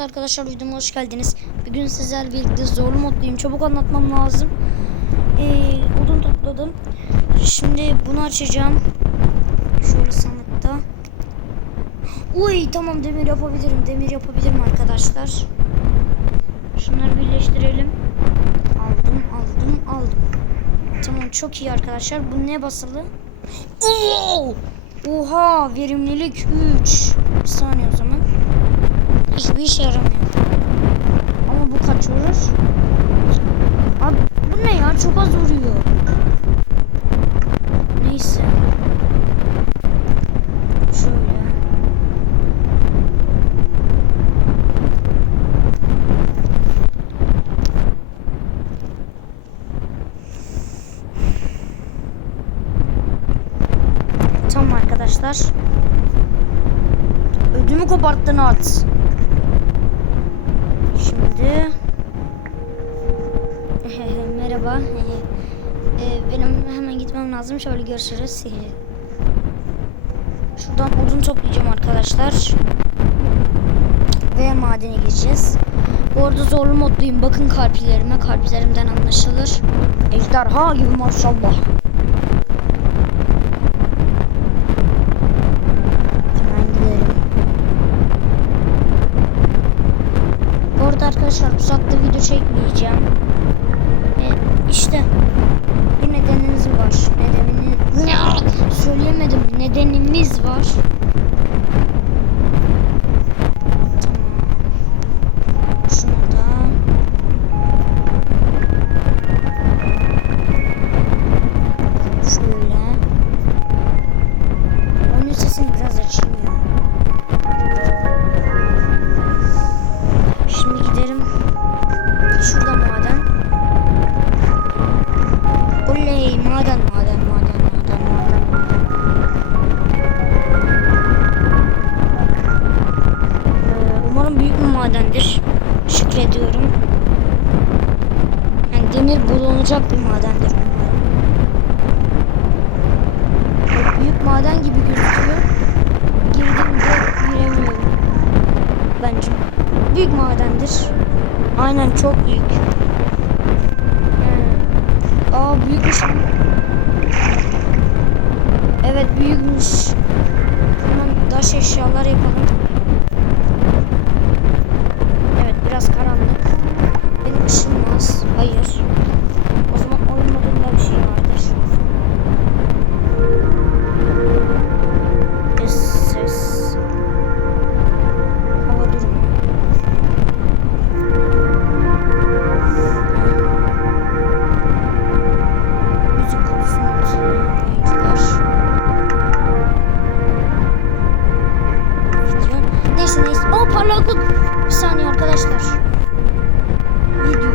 Evet arkadaşlar videoma hoş geldiniz. Bugün sizlerle birlikte zorlu moddayım. Çabuk anlatmam lazım. Ee, odun topladım. Şimdi bunu açacağım. Şöyle sandıkta. Uy tamam demir yapabilirim. Demir yapabilirim arkadaşlar. Şunları birleştirelim. Aldım aldım aldım. Tamam çok iyi arkadaşlar. Bu ne basılı? Oha verimlilik 3. Bir saniye o zaman. Hiçbir işe yaramıyor. Ama bu kaç vurur? Abi bu ne ya? Çok az vuruyor. Neyse. Şöyle. Tamam arkadaşlar. Ödümü koparttın at. Şimdi merhaba. Ee, benim hemen gitmem lazım. Şöyle görüşürüz. Şuradan odun toplayacağım arkadaşlar. Ve madene gireceğiz. Bu arada zorlu moddayım. Bakın kalplerime. Kalplerimden anlaşılır. Ejderha gibi maşallah. Hemen gidelim. Bu arada arkadaşlar uzakta video çekmeyeceğim. Ve işte bir nedeniniz var. Nedenini söyleyemedim. Bir nedenimiz var. Tamam. Büyük madendir. Aynen çok büyük. Hmm. Aa büyükmüş. Evet büyükmüş. Hemen taş eşyalar yapalım. Evet biraz karanlık. Benim ışınmaz. Hayır. Arkadaşlar. Video.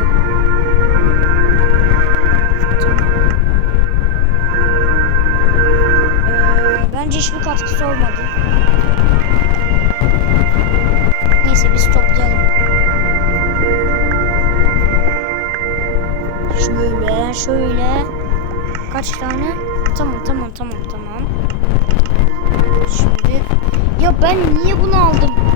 Ee, bence hiçbir katkısı olmadı. Neyse biz toplayalım. Şöyle şöyle. Kaç tane? Tamam tamam tamam tamam. Şimdi ya ben niye bunu aldım?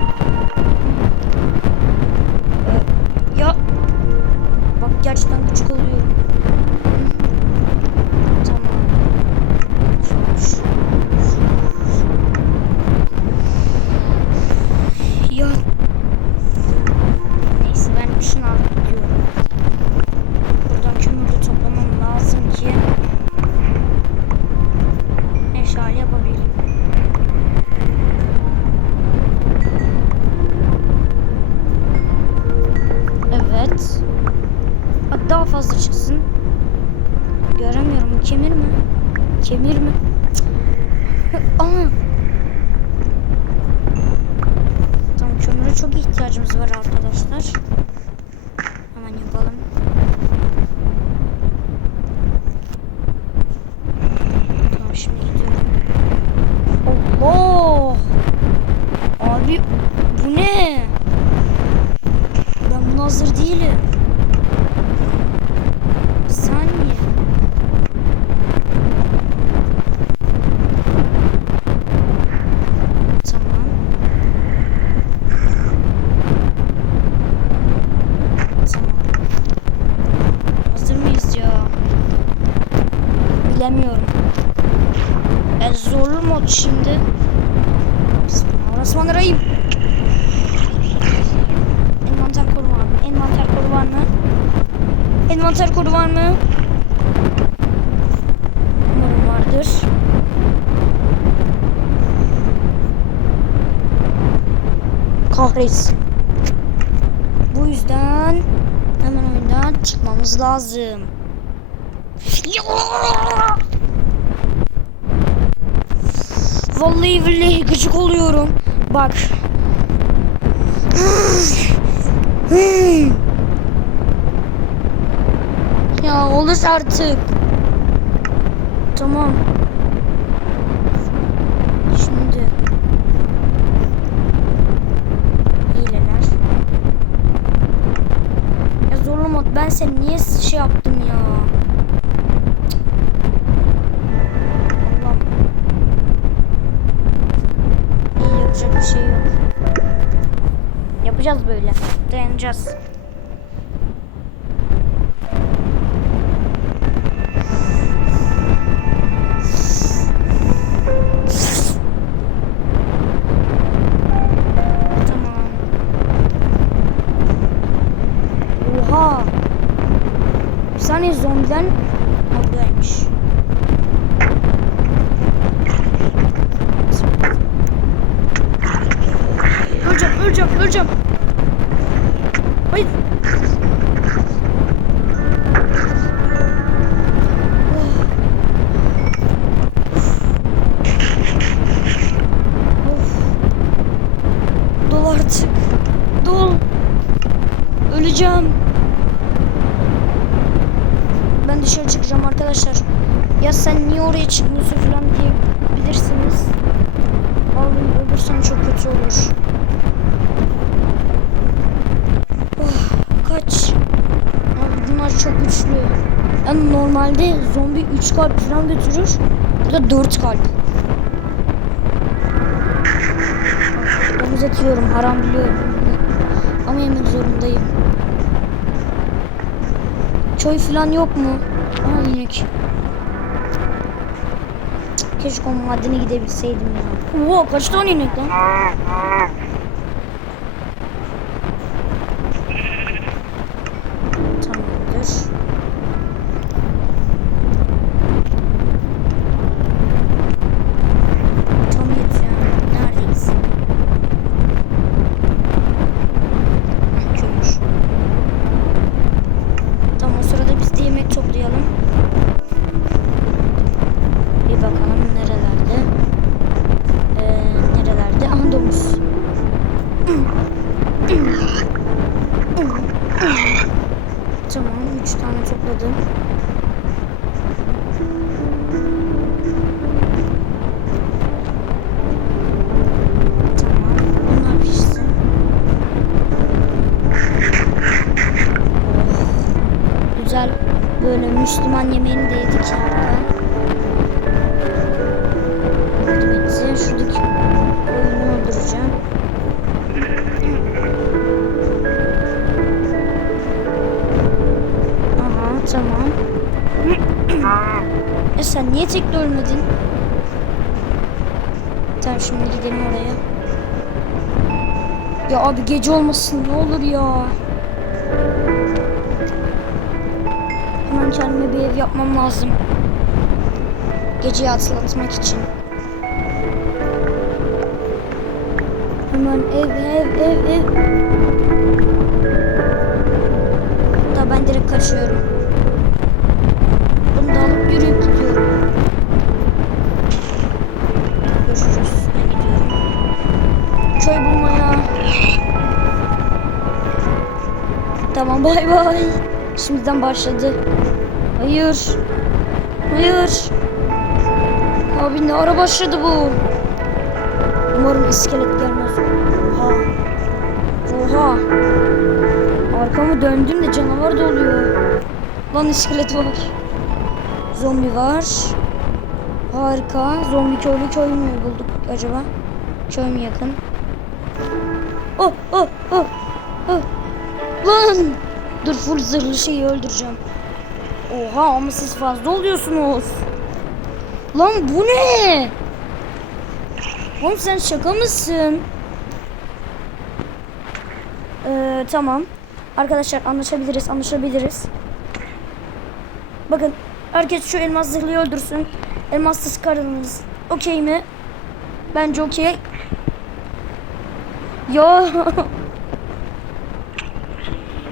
Kahretsin. Bu yüzden hemen oyundan çıkmamız lazım. Vallahi billahi gıcık oluyorum. Bak. ya olur artık. Tamam. Şimdi. Hileler. Ya seni niye şey yaptım ya? Allah'ım. İyi yapacak bir şey yok. Yapacağız böyle. Dayanacağız. Bir saniye zombiden buradaymış. Öleceğim, öleceğim, öleceğim. Hayır. Normalde zombi 3 kalp falan götürür. Burada 4 kalp. Domuz atıyorum haram biliyorum. Ama yemek zorundayım. Çöy falan yok mu? Aa inek. Keşke o madene gidebilseydim ya. Oha kaç tane inek lan? Gidelim oraya. Ya abi gece olmasın ne olur ya. Hemen kendime bir ev yapmam lazım. Geceyi atlatmak için. Hemen ev ev ev ev. Hatta ben direkt kaçıyorum. Bunu da alıp yürüyüp gidiyorum. Görüşürüz. Bulmaya. Tamam bay bay. Şimdiden başladı. Hayır. Hayır. Abi ne ara başladı bu? Umarım iskelet gelmez. Oha. Oha. Arkamı döndüm de canavar da oluyor. Lan iskelet var. Zombi var. Harika. Zombi köylü köy mü bulduk acaba? Köy mü yakın? Oh oh oh oh. Lan! Dur full zırhlı şeyi öldüreceğim. Oha ama siz fazla oluyorsunuz. Lan bu ne? Oğlum sen şaka mısın? Ee, tamam. Arkadaşlar anlaşabiliriz, anlaşabiliriz. Bakın herkes şu elmas zırhlıyı öldürsün. Elmaslı karınız. Okey mi? Bence okey. Ya.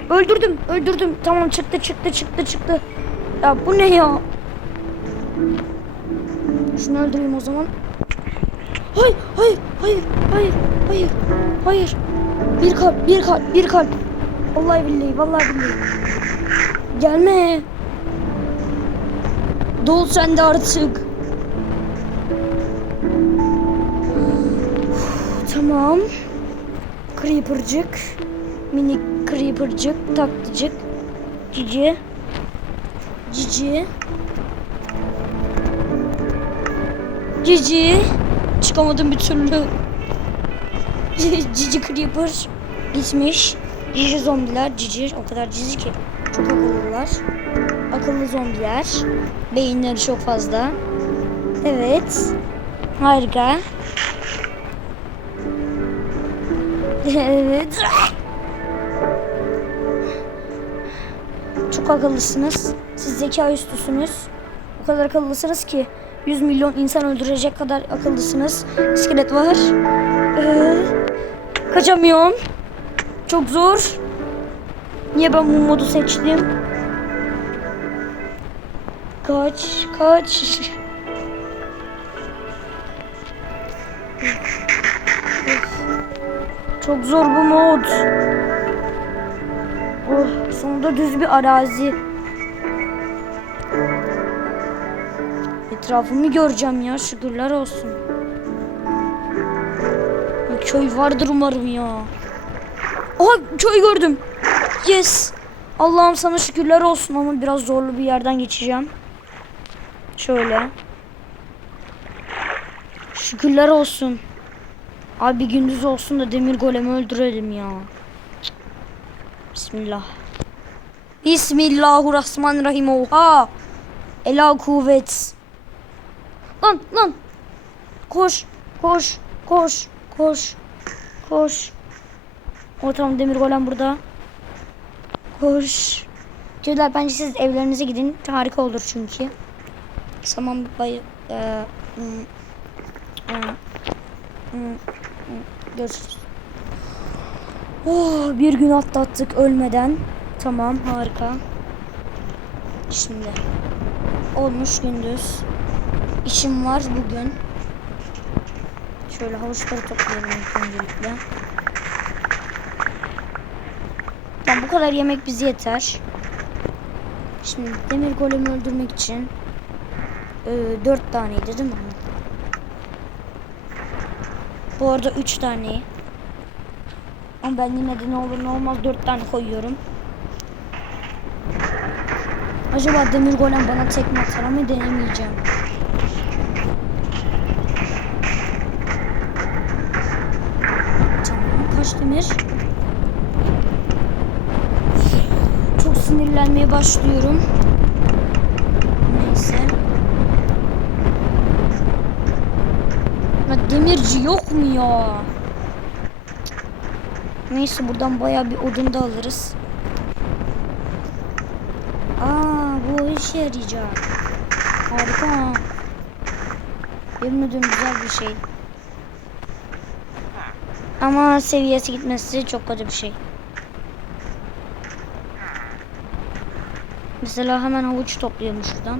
öldürdüm, öldürdüm. Tamam çıktı, çıktı, çıktı, çıktı. Ya bu ne ya? Şunu öldüreyim o zaman. Hayır, hayır, hayır, hayır, hayır, hayır. Bir kalp, bir kalp, bir kalp. Vallahi billahi, vallahi billahi. Gelme. Dol sen de artık. Tamam. Creeper'cık. Minik Creeper'cık. Tatlıcık. Cici. Cici. Cici. Çıkamadım bir türlü. Cici Creeper gitmiş. Cici zombiler. Cici. O kadar cici ki. Çok akıllılar. Akıllı zombiler. Beyinleri çok fazla. Evet. Harika. Evet. Çok akıllısınız. Siz zeka üstüsünüz. O kadar akıllısınız ki 100 milyon insan öldürecek kadar akıllısınız. İskelet var. Ee, kaçamıyorum. Çok zor. Niye ben bu modu seçtim? Kaç, kaç. Çok zor bu mod. Oh, sonunda düz bir arazi. Etrafımı göreceğim ya şükürler olsun. Ya köy vardır umarım ya. Oha köy gördüm. Yes. Allah'ım sana şükürler olsun ama biraz zorlu bir yerden geçeceğim. Şöyle. Şükürler olsun. Abi gündüz olsun da demir golemi öldürelim ya. Bismillah. Bismillahirrahmanirrahim. Oha. Ela kuvvet. Lan lan. Koş. Koş. Koş. Koş. Koş. O tamam demir golem burada. Koş. Diyorlar bence siz evlerinize gidin. Harika olur çünkü. Saman bayı... Ee, hmm, hmm, hmm. Görüşürüz. Oh, bir gün atlattık ölmeden. Tamam harika. Şimdi. Olmuş gündüz. İşim var bugün. Şöyle havuçları toplayalım öncelikle. Tamam bu kadar yemek bize yeter. Şimdi demir golemi öldürmek için e, 4 taneydi değil mi? Bu arada 3 tane. Ama ben yine de ne olur ne olmaz 4 tane koyuyorum. Acaba demir golem bana tekme atar ama denemeyeceğim. Tamam kaç demir? Çok sinirlenmeye başlıyorum. Neyse. Ya demirci yok mu ya? Neyse buradan baya bir odun da alırız. Aa bu işe yarayacak. Harika. Yemin güzel bir şey. Ama seviyesi gitmesi çok kötü bir şey. Mesela hemen havuç toplayalım şuradan.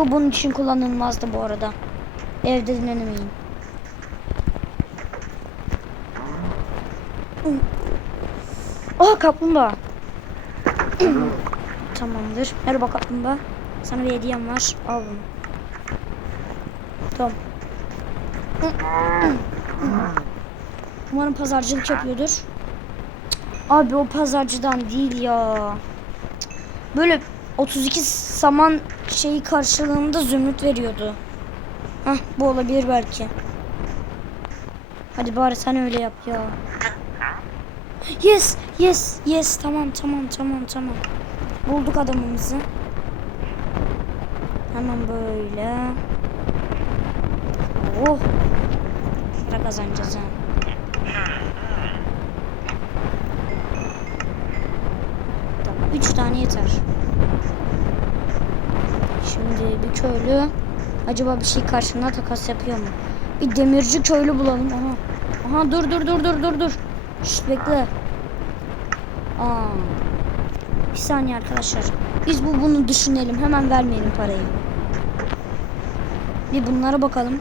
Bu bunun için kullanılmazdı bu arada. Evde dinlenemeyin. Aa kaplumbağa. Tamamdır. Merhaba kaplumbağa. Sana bir hediyem var. Al bunu. Tamam. Umarım pazarcılık yapıyordur. Abi o pazarcıdan değil ya. Böyle 32 saman şeyi karşılığında zümrüt veriyordu. Hah bu olabilir belki. Hadi bari sen öyle yap ya. Yes, yes, yes. Tamam, tamam, tamam, tamam. Bulduk adamımızı. Hemen böyle. Oh. Para kazanacağız ha. Tamam, üç tane yeter. Şimdi bir köylü acaba bir şey karşına takas yapıyor mu? Bir demirci köylü bulalım. Aha. Aha dur dur dur dur dur dur. Şşt bekle. Aa. Bir saniye arkadaşlar. Biz bu bunu düşünelim. Hemen vermeyelim parayı. Bir bunlara bakalım.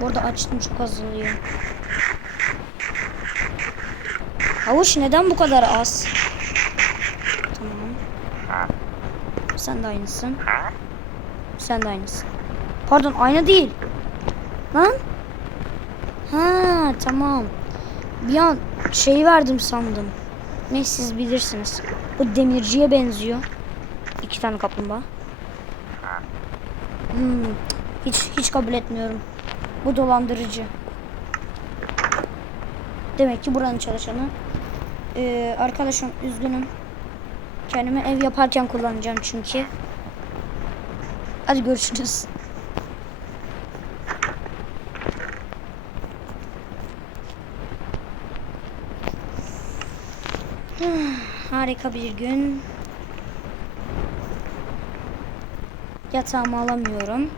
Burada açtım çok azalıyor. Havuç neden bu kadar az? Tamam. Sen de aynısın. Sen de aynısın. Pardon aynı değil. Lan? Ha tamam. Bir an şey verdim sandım. Ne siz bilirsiniz. Bu demirciye benziyor. İki tane kaplumbağa. Hmm, hiç hiç kabul etmiyorum. Bu dolandırıcı. Demek ki buranın çalışanı. Ee, arkadaşım üzgünüm. Kendime ev yaparken kullanacağım çünkü. Hadi görüşürüz. Harika bir gün. Yatağımı alamıyorum.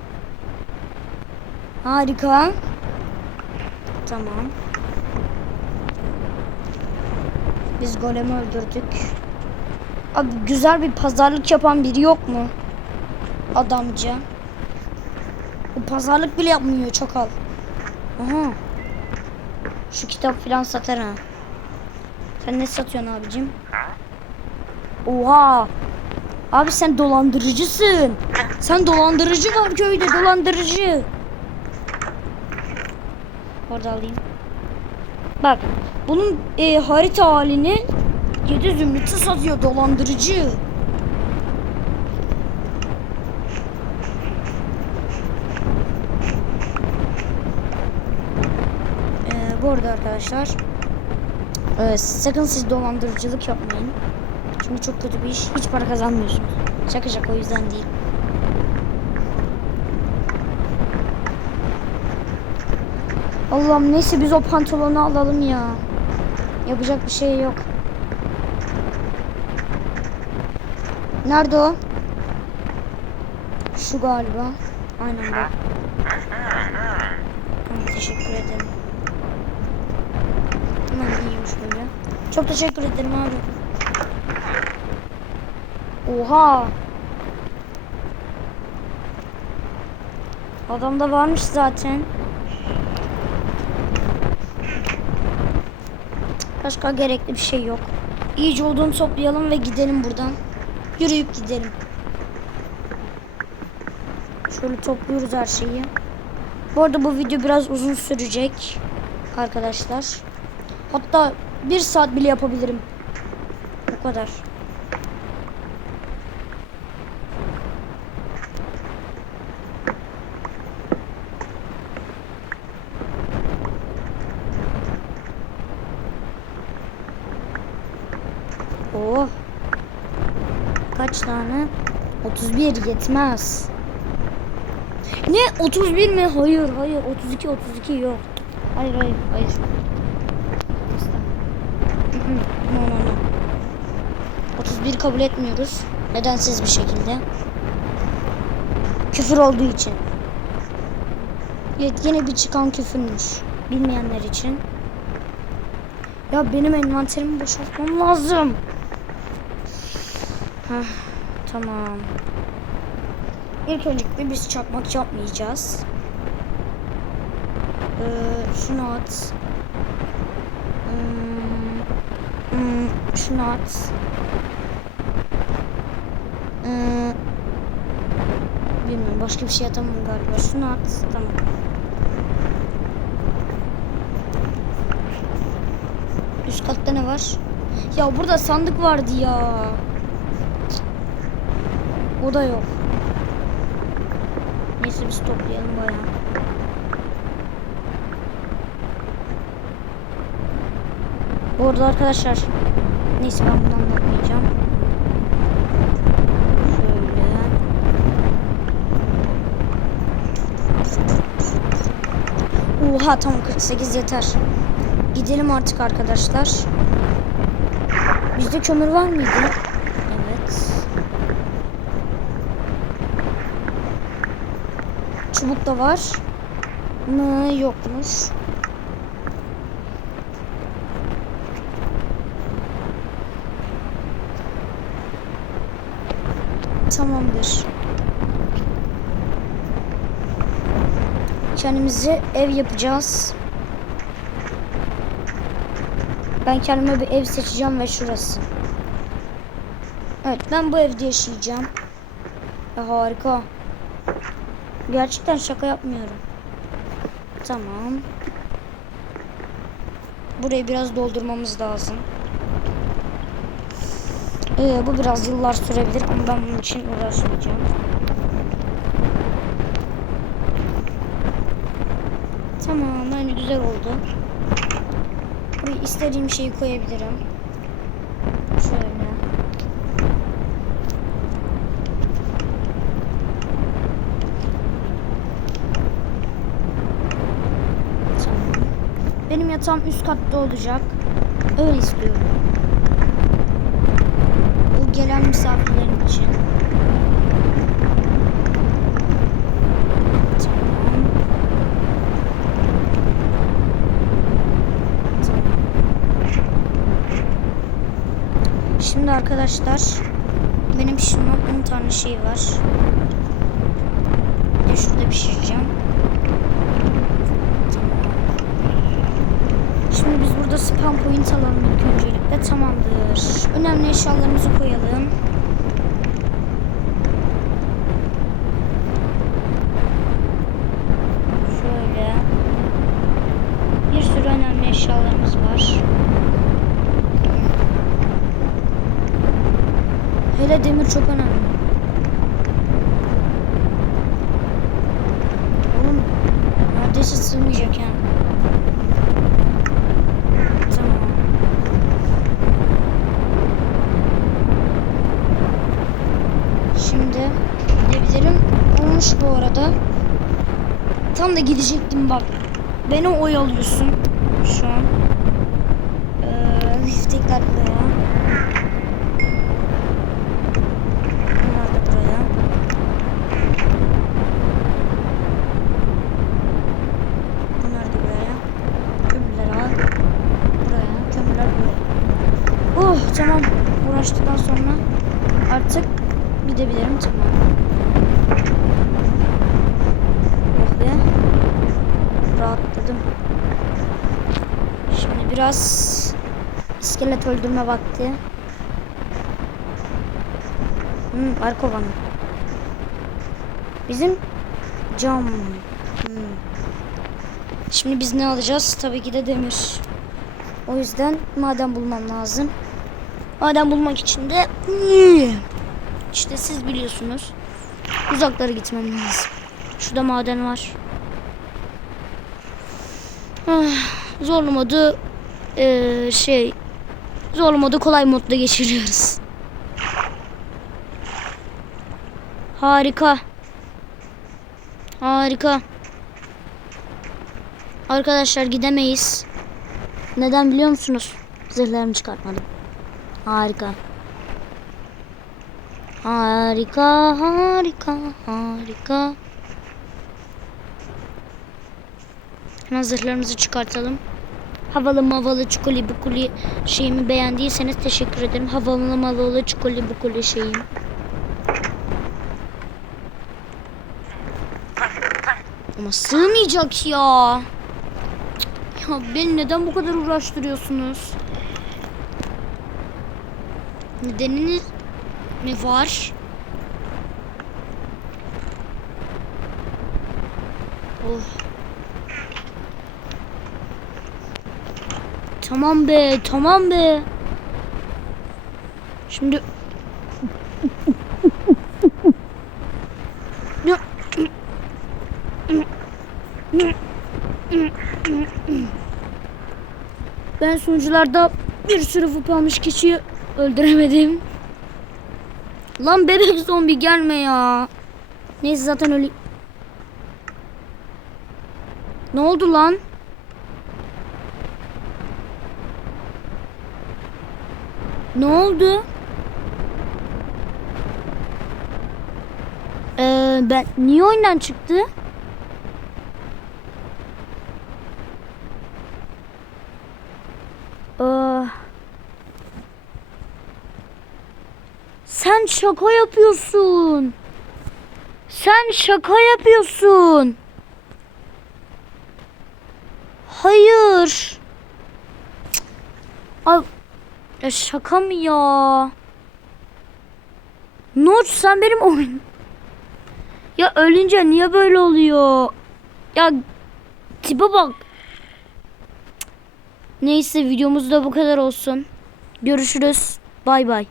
Harika. Tamam. Biz golemi öldürdük. Abi güzel bir pazarlık yapan biri yok mu? Adamca. O pazarlık bile yapmıyor çakal. Aha. Şu kitap filan satar ha. Sen ne satıyorsun abicim? Oha. Abi sen dolandırıcısın. Sen dolandırıcı var köyde dolandırıcı. Orada alayım. Bak bunun e, harita halini 7 zümrütü satıyor dolandırıcı. Ee, bu arada arkadaşlar e, sakın siz dolandırıcılık yapmayın. Çünkü çok kötü bir iş. Hiç para kazanmıyorsunuz. Şaka şaka o yüzden değil. Allah'ım neyse biz o pantolonu alalım ya. Yapacak bir şey yok. Nerede o? Şu galiba. Aynen bu. Tamam, teşekkür ederim. Hemen iyiymiş böyle. Çok teşekkür ederim abi. Oha. Adamda varmış zaten. Başka gerekli bir şey yok. İyice odun toplayalım ve gidelim buradan. Yürüyüp gidelim. Şöyle topluyoruz her şeyi. Bu arada bu video biraz uzun sürecek. Arkadaşlar. Hatta bir saat bile yapabilirim. O kadar. Oh. Kaç tane? 31 yetmez. Ne? 31 mi? Hayır, hayır. 32, 32 yok. Hayır, hayır, hayır. No, no. 31 kabul etmiyoruz. Nedensiz bir şekilde. Küfür olduğu için. Evet, yine bir çıkan küfürmüş. Bilmeyenler için. Ya benim envanterimi boşaltmam lazım. Heh, tamam. İlk öncelikle biz çakmak yapmayacağız. Ee, şunu at. Hmm, hmm, şunu at. Ee, bilmiyorum başka bir şey atamam galiba. Şunu at. Tamam. Üst katta ne var? Ya burada sandık vardı ya. O da yok. Neyse biz toplayalım bayağı. Bu arada arkadaşlar Neyse ben bunu anlatmayacağım. Şöyle. Oha tam 48 yeter. Gidelim artık arkadaşlar. Bizde kömür var mıydı? Evet. Çubuk da var mı yokmuş. Tamamdır. Kendimize ev yapacağız. Ben kendime bir ev seçeceğim ve şurası. Evet ben bu evde yaşayacağım. Ya, harika. Gerçekten şaka yapmıyorum. Tamam. Burayı biraz doldurmamız lazım. Ee, bu biraz yıllar sürebilir ama ben bunun için uğraşmayacağım. Tamam, yani güzel oldu. Buraya istediğim şeyi koyabilirim. Şöyle. Tamam. Benim yatağım üst katta olacak. Öyle istiyorum. Gelen misafirlerim için. Şimdi arkadaşlar benim pişirmem 10 tane şey var. Bir şurada pişireceğim. Şimdi biz burada spam point alalım ilk öncelikle. Tamamdır. Önemli eşyalarımızı koyalım. Şöyle. Bir sürü önemli eşyalarımız var. Hele demir çok önemli. Oğlum neredeyse sığmayacak yani. Tamam. Şimdi gidebilirim. Olmuş bu arada. Tam da gidecektim bak. Beni oyalıyorsun şu an. Ee, biftekler buraya. Bunlar da buraya. Bunlar da buraya. Kömürleri al. Buraya. Kömürler buraya. Oh tamam. Uğraştıktan sonra artık gidebilirim. Tamam. Oh be. Rahatladım. Şimdi biraz iskelet öldürme vakti. Hmm, Arkovan. Bizim cam. Hmm. Şimdi biz ne alacağız? Tabii ki de demir. O yüzden maden bulmam lazım. Maden bulmak için de işte siz biliyorsunuz. Uzaklara gitmem lazım. Şurada maden var. Ah, Zorlu modu eee, şey zorlu modu kolay modda geçiriyoruz. Harika. Harika. Arkadaşlar gidemeyiz. Neden biliyor musunuz? Zırhlarımı çıkartmadım. Harika. Harika, harika, harika. Hemen zırhlarımızı çıkartalım. Havalı mavalı çukuli bukuli şeyimi beğendiyseniz teşekkür ederim. Havalı mavalı çukuli bukuli şeyim. Ama sığmayacak ya. Ya beni neden bu kadar uğraştırıyorsunuz? Nedeniniz mi var? Oh. Tamam be, tamam be. Şimdi Ben sunucularda bir sürü fup almış kişiyi öldüremedim. Lan bebek zombi gelme ya. Neyse zaten öyle. Ne oldu lan? Ne oldu? Ee, ben niye oyundan çıktı? Aa, sen şaka yapıyorsun. Sen şaka yapıyorsun. Hayır. Cık. Ya şaka mı ya? Nur sen benim oyun... Ya ölünce niye böyle oluyor? Ya tipe bak. Neyse videomuz da bu kadar olsun. Görüşürüz. Bay bay.